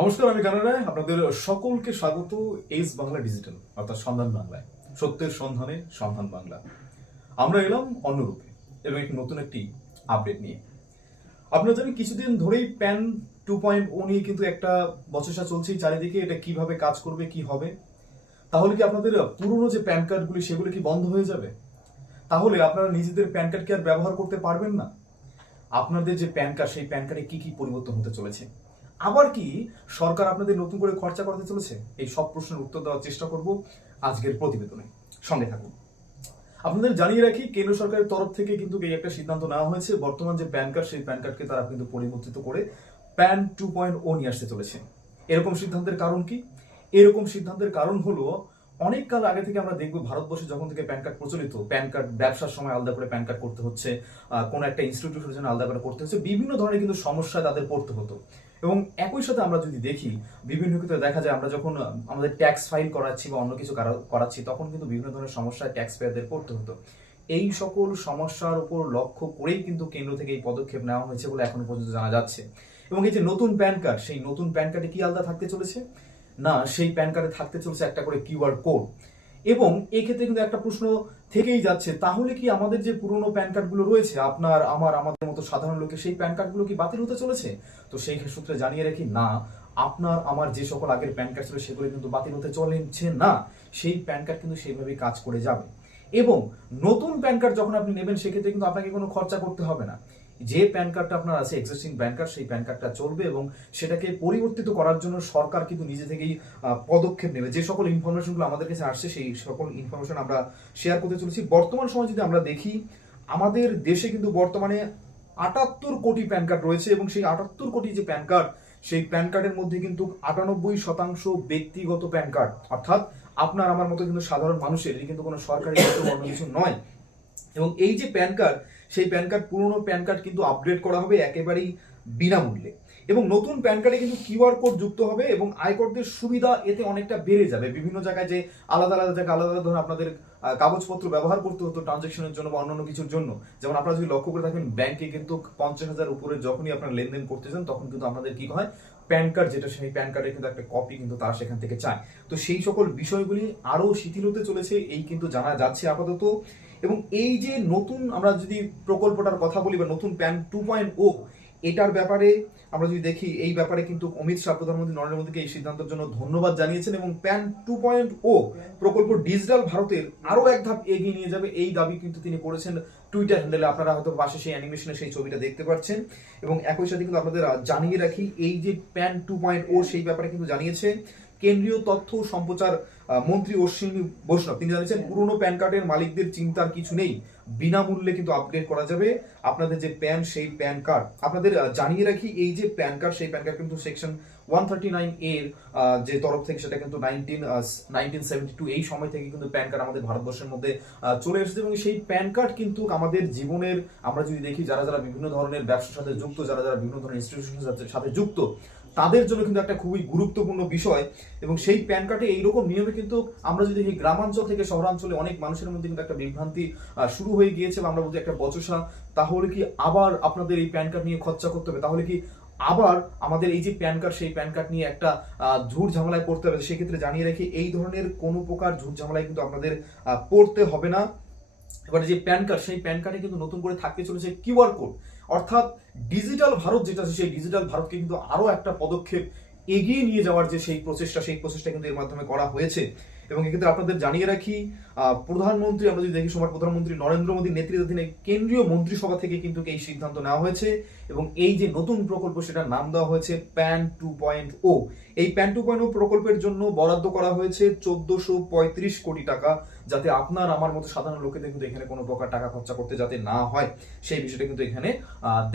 নমস্কার, আমি কানাডা। আপনাদের সকলকে স্বাগত এইস বাংলা ডিজিটাল অর্থাৎ সন্ধান বাংলায়। সত্যের সন্ধানে সন্ধান বাংলা। আমরা এলাম অন্যরূপে এবং নতুন একটি আপডেট নিয়ে। আপনারা জানেন কিছুদিন ধরেই প্যান 2.0 নিয়ে কিন্তু একটা বচসা চলছেই চারিদিকে, এটা কিভাবে কাজ করবে, কি হবে। তাহলে কি আপনাদের পুরনো যে প্যান কার্ডগুলি সেগুলো কি বন্ধ হয়ে যাবে? তাহলে আপনারা নিজেদের প্যান কার্ড কি আর ব্যবহার করতে পারবেন না? আপনাদের যে প্যান কার্ড সেই প্যান কার্ডে কি কি পরিবর্তন হতে চলেছে? আবার কি সরকার আপনাদের নতুন করে খরচা করতে চলেছে? এই সব প্রশ্নের উত্তর দেওয়ার চেষ্টা করব আজকের প্রতিবেদনে। সঙ্গে থাকুন। আপনাদের জানিয়ে রাখি, কেন্দ্র সরকারের তরফ থেকে কিন্তু এই একটা সিদ্ধান্ত নেওয়া হয়েছে। বর্তমান যে প্যান কার্ড সেই প্যান কার্ডকে তারা কিন্তু পরিবর্তিত করে প্যান 2.0 নিয়ে আসতে চলেছে। এরকম সিদ্ধান্তের কারণ কি? এরকম সিদ্ধান্তের কারণ হলো, অনেক কাল আগে থেকে আমরা দেখবো ভারতবর্ষে যখন থেকে প্যান কার্ড প্রচলিত, প্যান কার্ড ব্যবসার সময় আলাদা করে প্যান কার্ড করতে হচ্ছে, কোন একটা ইনস্টিটিউটের জন্য আলাদা করে করতে হচ্ছে, বিভিন্ন ধরনের কিন্তু সমস্যায় তাদের পড়তে হতো। এবং একই সাথে আমরা যদি দেখি, বিভিন্ন ক্ষেত্রে দেখা যায় আমরা যখন আমাদের ট্যাক্স ফাইল করাচ্ছি বা অন্য কিছু করাচ্ছি, তখন কিন্তু বিভিন্ন ধরনের সমস্যায় ট্যাক্স পেয়ারদের পড়তে হতো। এই সকল সমস্যার উপর লক্ষ্য করেই কিন্তু কেন্দ্র থেকে এই পদক্ষেপ নেওয়া হয়েছে বলে এখনো পর্যন্ত জানা যাচ্ছে। এবং এই যে নতুন প্যান কার্ড, সেই নতুন প্যান কার্ডে কি আলাদা থাকতে চলেছে? না, সেই প্যান কার্ডে থাকতে চলেছে একটা করে কিউআর কোড। এবং এই ক্ষেত্রে কিন্তু একটা প্রশ্ন থেকেই যাচ্ছে, তাহলে কি আমাদের যে পুরনো প্যান কার্ডগুলো রয়েছে, আপনার আমাদের মতো সাধারণ লোকের, সেই প্যান কার্ডগুলো কি বাতিল হতে চলেছে? তো সেই সূত্রে জানিয়ে রাখি, না, আপনার আমার যে সকল আগের প্যান কার্ড ছিল সেগুলো কিন্তু বাতিল হতে চলেছে না। সেই প্যান কার্ড কিন্তু সেইভাবেই কাজ করে যাবে। এবং নতুন প্যান কার্ড যখন আপনি নেবেন, সেক্ষেত্রে কিন্তু আপনাকে কোনো খরচা করতে হবে না। যে প্যান কার্ডটা আপনার আছে, এক্সিস্টিং প্যান কার্ড, সেই প্যান কার্ডটা চলবে এবং সেটাকে পরিবর্তিত করার জন্য সরকার কিন্তু নিজে থেকেই পদক্ষেপ নেবে। যে সকল ইনফরমেশনগুলো আমাদের কাছে আসছে, সেই সকল ইনফরমেশন আমরা শেয়ার করতে চলেছি। বর্তমান সময় যদি আমরা দেখি, আমাদের দেশে কিন্তু বর্তমানে 78 কোটি প্যান কার্ড রয়েছে এবং সেই 78 কোটি যে প্যান কার্ড, সেই প্যান কার্ডের মধ্যে কিন্তু 98% ব্যক্তিগত প্যান কার্ড, অর্থাৎ আপনার আমার মতো কিন্তু সাধারণ মানুষের, কিন্তু কোনো সরকারি অন্য কিছু নয়। এবং এই যে প্যান কার্ড, সেই প্যান কার্ড, পুরনো প্যান কার্ড কিন্তু আপগ্রেড করা হবে একেবারেই বিনামূল্যে। এবং নতুন প্যান কার্ডে কিন্তু কিউআর কোড যুক্ত হবে এবং আয়করদের সুবিধা এতে অনেকটা বেড়ে যাবে। বিভিন্ন জায়গায় যে আলাদা আলাদা জায়গায় আলাদা আলাদা ধরুন আপনাদের কাগজপত্র ব্যবহার করতে হতো ট্রানজাকশনের জন্য বা অন্যান্য কিছুর জন্য, যেমন আপনারা যদি লক্ষ্য করে থাকেন, ব্যাংকে কিন্তু 50,000 উপরে যখনই আপনারা লেনদেন করতে চান, তখন কিন্তু আপনাদের কি হয়, প্যান কার্ড যেটা, সেই প্যান কার্ডের কিন্তু একটা কপি কিন্তু তারা সেখান থেকে চায়। তো সেই সকল বিষয়গুলি আরো শিথিল হতে চলেছে, এই কিন্তু জানা যাচ্ছে আপাতত। এবং এই যে নতুন, আমরা যদি প্রকল্পটার কথা বলি বা নতুন প্যান 2.0, এটার ব্যাপারে আমরা যদি দেখি, এই ব্যাপারে কিন্তু অমিত শাহ, প্রধানমন্ত্রী নরেন্দ্র মোদীকে এই সিদ্ধান্তের জন্য ধন্যবাদ জানিয়েছেন। এবং প্যান 2.0 প্রকল্প ডিজিটাল ভারতের আরো এক ধাপ এগিয়ে নিয়ে যাবে, এই দাবি কিন্তু তিনি করেছেন টুইটার হ্যান্ডেলে। আপনারা হয়তো পাশে সেই অ্যানিমেশনে সেই ছবিটা দেখতে পাচ্ছেন। এবং একই সাথে কিন্তু আপনাদের জানিয়ে রাখি, এই যে প্যান 2.0 সেই ব্যাপারে কিন্তু জানিয়েছে কেন্দ্রীয় তথ্য ও সম্প্রচার মন্ত্রী অশ্বিনী বৈষ্ণব। তিনি জানিয়েছেন, পুরনো প্যান কার্ডের মালিকদের চিন্তার কিছু নেই, বিনামূল্যে কিন্তু আপগ্রেড করা যাবে আপনাদের যে প্যান, সেই প্যান কার্ড। আপনাদের জানিয়ে রাখি, এই যে প্যান কার্ড, সেই প্যান কার্ড কিন্তু সেকশন 139 এর যে তরফ থেকে, সেটা কিন্তু 1972 এই সময় থেকে কিন্তু প্যান কার্ড আমাদের ভারতবর্ষের মধ্যে চলে এসেছে। এবং সেই প্যান কার্ড কিন্তু আমাদের জীবনের, আমরা যদি দেখি, যারা যারা বিভিন্ন ধরনের ব্যবসার সাথে যুক্ত, যারা যারা বিভিন্ন ধরনের ইনস্টিটিউশনের সাথে যুক্ত, তাদের জন্য কিন্তু একটা খুবই গুরুত্বপূর্ণ বিষয়। এবং সেই প্যান কার্ডে এইরকম নিয়মে কিন্তু আমরা যদি দেখি, গ্রামাঞ্চল থেকে শহরাঞ্চলে অনেক মানুষের মধ্যে কিন্তু একটা বিভ্রান্তি শুরু হয়ে গিয়েছে বা আমরা বলছি একটা বচসা। তাহলে কি আবার আপনাদের এই প্যান কার্ড নিয়ে খরচা করতে হবে? তাহলে কি আবার আমাদের এই যে প্যান কার্ড, সেই প্যান কার্ড নিয়ে একটা ঝুট ঝামেলায় পড়তে হবে? সেক্ষেত্রে জানিয়ে রাখি, এই ধরনের কোনো প্রকার ঝুট ঝামেলায় কিন্তু আপনাদের পড়তে হবে না। এবারে যে প্যান কার্ড, সেই প্যান কার্ডে কিন্তু নতুন করে থাকতে চলেছে কিউআর কোড, অর্থাৎ ডিজিটাল ভারত যেটা আছে, সেই ডিজিটাল ভারতকে কিন্তু আরো একটা পদক্ষেপ এগিয়ে নিয়ে যাওয়ার যে সেই প্রচেষ্টা কিন্তু এর মাধ্যমে করা হয়েছে। এবং এক্ষেত্রে আপনাদের জানিয়ে রাখি, প্রধানমন্ত্রী, আমরা যদি দেখি, সময় প্রধানমন্ত্রী নরেন্দ্র মোদীর নেতৃত্বাধীন কেন্দ্রীয় মন্ত্রিসভা থেকে কিন্তু এই সিদ্ধান্ত নেওয়া হয়েছে। এবং এই যে নতুন প্রকল্প, সেটার নাম দেওয়া হয়েছে প্যান 2.0। এই প্যান 2.0 প্রকল্পের জন্য বরাদ্দ করা হয়েছে 1435 কোটি টাকা, যাতে আপনার আমার মতো সাধারণ লোকেদের কিন্তু এখানে কোনো প্রকার টাকা খরচা করতে যাতে না হয়, সেই বিষয়টা কিন্তু এখানে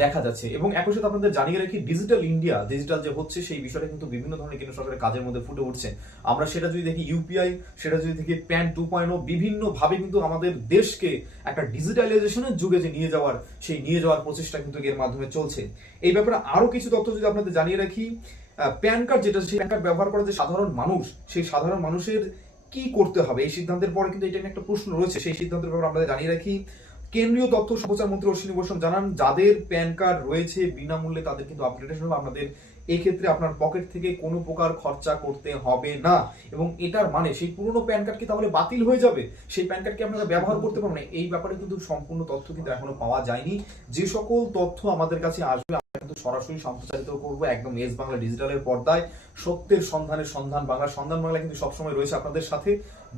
দেখা যাচ্ছে। এবং একই সাথে আপনাদের জানিয়ে রাখি, ডিজিটাল ইন্ডিয়া, ডিজিটাল যে হচ্ছে, সেই বিষয়টা কিন্তু বিভিন্ন ধরনের কেন্দ্র সরকারের কাজের মধ্যে ফুটে উঠছে। আমরা সেটা যদি দেখি ইউপিআই, সেটা যদি দেখি প্যান 2.0, বিভিন্ন ভাবে কিন্তু আমাদের দেশকে একটা ডিজিটালাইজেশনের যুগে যে নিয়ে যাওয়ার প্রচেষ্টা কিন্তু এর মাধ্যমে চলছে। এই ব্যাপারে আরো কিছু তথ্য যদি আপনাদের জানিয়ে রাখি, প্যান কার্ড যেটা, সেই প্যান কার্ড ব্যবহার করা যে সাধারণ মানুষ, সেই সাধারণ মানুষের কি করতে হবে, এই সিদ্ধান্তের পরে কিন্তু এটা নিয়ে একটা প্রশ্ন রয়েছে। সেই সিদ্ধান্তের ব্যাপারে আপনাদের জানিয়ে রাখি, কেন্দ্রীয় তথ্য সম্প্রচার মন্ত্রী অশ্বিনী বৈষ্ণব জানান, যাদের প্যান কার্ড রয়েছে বিনামূল্যে তাদের কিন্তু আপগ্রেডেশন হবে। আপনাদের এক্ষেত্রে আপনার পকেট থেকে কোনো প্রকার খরচা করতে হবে না, এবং এটার মানে সেই পুরনো প্যান কার্ড কি তাহলে বাতিল হয়ে যাবে? সেই প্যান কার্ড কি আপনারা ব্যবহার করতে পারবেন না? এই ব্যাপারে কিন্তু সম্পূর্ণ তথ্য কিন্তু এখনো পাওয়া যায়নি। যে সকল তথ্য আমাদের কাছে আসবে কিন্তু সরাসরি সম্প্রচারিত করবো একদম এস বাংলা ডিজিটালের পর্দায়। সত্যের সন্ধানের সন্ধান বাংলা, সন্ধান বাংলা কিন্তু সবসময় রয়েছে আপনাদের সাথে।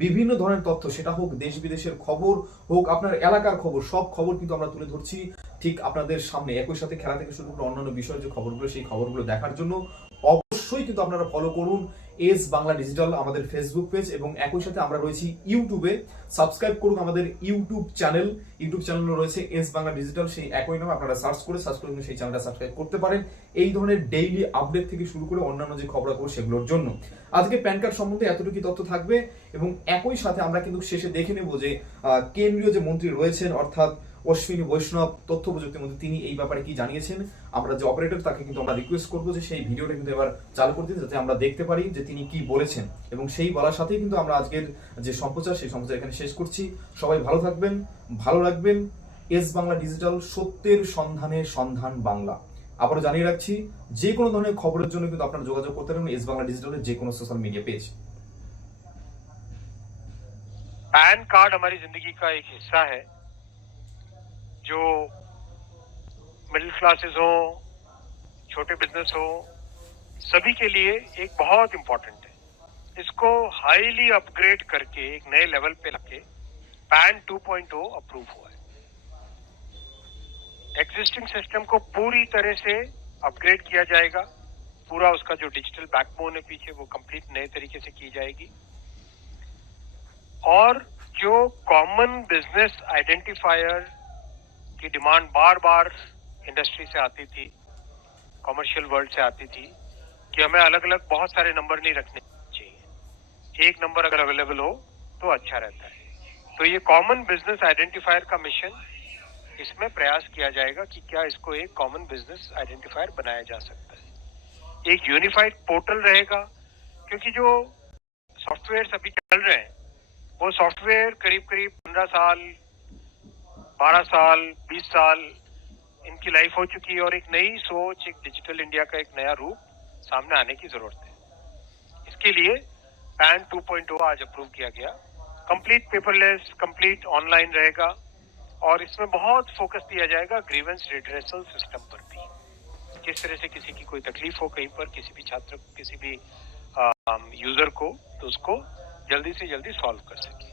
বিভিন্ন ধরনের তথ্য, সেটা হোক দেশ বিদেশের খবর, হোক আপনার এলাকার খবর, সব খবর কিন্তু আমরা তুলে ধরছি ঠিক আপনাদের সামনে। একই সাথে খেলা থেকে শুরু করে অন্যান্য বিষয়ের যে খবরগুলো, সেই খবরগুলো দেখার জন্য অবশ্যই কিন্তু আপনারা ফলো করুন এস বাংলা ডিজিটাল আমাদের ফেসবুক পেজ, এবং একই সাথে আমরা রয়েছি ইউটিউবে। সাবস্ক্রাইব করুন আমাদের ইউটিউব চ্যানেল রয়েছে এস বাংলা ডিজিটাল, সেই একই নামে আপনারা সার্চ করে সেই চ্যানেলটা সাবস্ক্রাইব করতে পারেন এই ধরনের ডেইলি আপডেট থেকে শুরু করে অন্যান্য যে খবরাখবর সেগুলোর জন্য। আজকে প্যান কার্ড সম্বন্ধে এতটুকু তথ্য থাকবে, এবং একই সাথে আমরা কিন্তু শেষে দেখে নেব যে কেন্দ্রীয় যে মন্ত্রী রয়েছেন অর্থাৎ অশ্বিনী বৈষ্ণব তথ্য প্রযুক্তি মন্ত্রী, তিনি এই ব্যাপারে কি জানিয়েছেন। আমরা যে অপারেটর তাকে কিন্তু আমরা রিকোয়েস্ট করবো যে সেই ভিডিওটা কিন্তু এবার চালু করে দিতে, যাতে আমরা দেখতে পারি যে তিনি কি বলেছেন। এবং সেই বলার সাথেই কিন্তু আমরা আজকের যে সম্প্রচার, সেই সম্প্রচার এখানে শেষ করছি। সবাই ভালো থাকবেন, ভালো রাখবেন। এস বাংলা ডিজিটাল, সত্যের সন্ধানে সন্ধান বাংলা। আবারও জানিয়ে রাখছি, যে কোনো ধরনের খবরের জন্য কিন্তু আপনারা যোগাযোগ করতে পারেন এস बांग्ला डिजिटल যে কোনো social media page. Pan card हमारी जिंदगी का एक हिस्सा है जो मिडिल क्लासेस हो, छोटे बिजनेस हो, सभी के लिए एक बहुत इंपॉर्टेंट है। इसको हाईली अपग्रेड करके एक नए लेवल पे लाके पैन 2.0 अप्रूव हुआ है। एग्जिस्टिंग सिस्टम को पूरी तरह से अपग्रेड किया जाएगा। पूरा उसका जो डिजिटल बैकबोन है पीछे, वो कंप्लीट नए तरीके से की जाएगी। और जो कॉमन बिजनेस आइडेंटिफायर की डिमांड बार बार इंडस्ट्री से आती थी, कॉमर्शियल वर्ल्ड से आती थी, कि हमें अलग अलग बहुत सारे नंबर नहीं रखने चाहिए, एक नंबर अगर अवेलेबल हो तो अच्छा रहता है। तो ये कॉमन बिजनेस आइडेंटिफायर का मिशन, इसमें प्रयास किया जाएगा कि क्या इसको एक कॉमन बिजनेस आइडेंटिफायर बनाया जा सकता है। एक यूनिफाइड पोर्टल रहेगा, क्योंकि जो सॉफ्टवेयर अभी चल रहे हैं वो सॉफ्टवेयर करीब करीब 15 साल, 12 साल, 20 साल इनकी लाइफ हो चुकी है, और एक नई सोच, एक डिजिटल इंडिया का एक नया रूप सामने आने की जरूरत है। इसके लिए पैन 2.0 आज अप्रूव किया गया। कंप्लीट पेपरलेस, कंप्लीट ऑनलाइन रहेगा, और इसमें बहुत फोकस दिया जाएगा ग्रीवेंस रिड्रेसल सिस्टम पर भी। किस तरह से किसी की कोई तकलीफ हो कहीं पर, किसी भी छात्र, किसी भी यूजर को, तो उसको जल्दी से जल्दी सॉल्व कर सके।